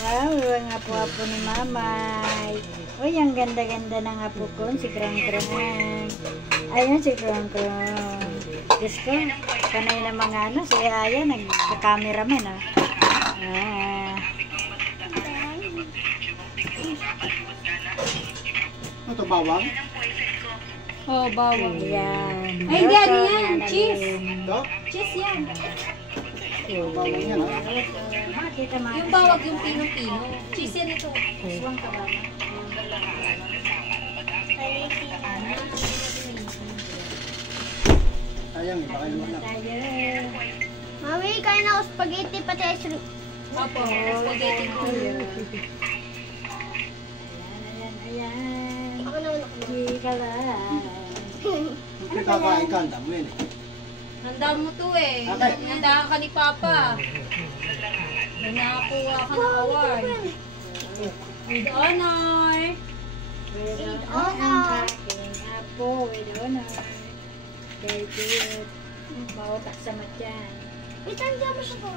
Wow, ang apo-apo ni Mamay. Uy, ang ganda-ganda ng apo ko, si Krong-Krong. Ayun, si Krong-Krong. Diyos ko, panay na mga ano, si Aya, nag-cameraman ah. Ito bawang? Oh, bawang. Yan. Ay, hindi, ano yan? Cheese. Ito? Cheese yan. Bawang yan ha? Makita mga Yung bawag yung pino-pino. Cheese yan ito. Aswang ka ba? Sayang, baka iluwan lang. Tayo. Mami, kain ako spaghetti pati ice cream. Opo, spaghetti ko. Ayan. Ako naman ako. Chika lang. Kung kakain ka, ang dami yun eh. Handa mo to eh. Okay. Handa ka ni Papa. May nakakuha ka ng award. With honor. With honor. Aking apo, with honor. Very good. Bautak sa matyan. Itanda mo siya po.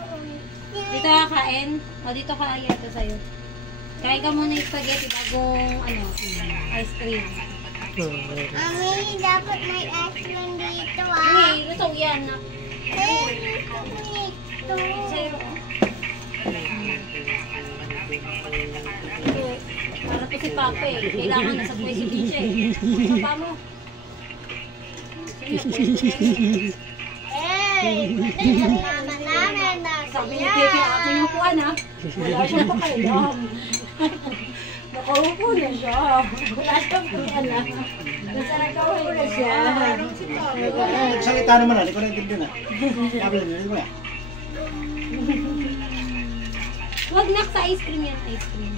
Dito ka kain. O dito ka ayata sa'yo. Kain ka muna yung spaghetti bagong ano, ice cream. Mami, dapat may ice cream dito Hey, gusto ko yan na. Dito. Sa'yo. Para to si Papa eh. Kailangan nasa pwesto din siya eh. Papa mo. Hey, yung mama namin nasa Sabi ni Kiki, ako yung upuan ha. Wala siyang pakailam. Nakaupo na siya. Wala siyang pakailam. Nasa nakaupo na siya. Nagsalita naman ah, hindi ko naintindihan ah. Sabi lang, hindi ko na. Huwag nak sa ice cream yan, ice cream.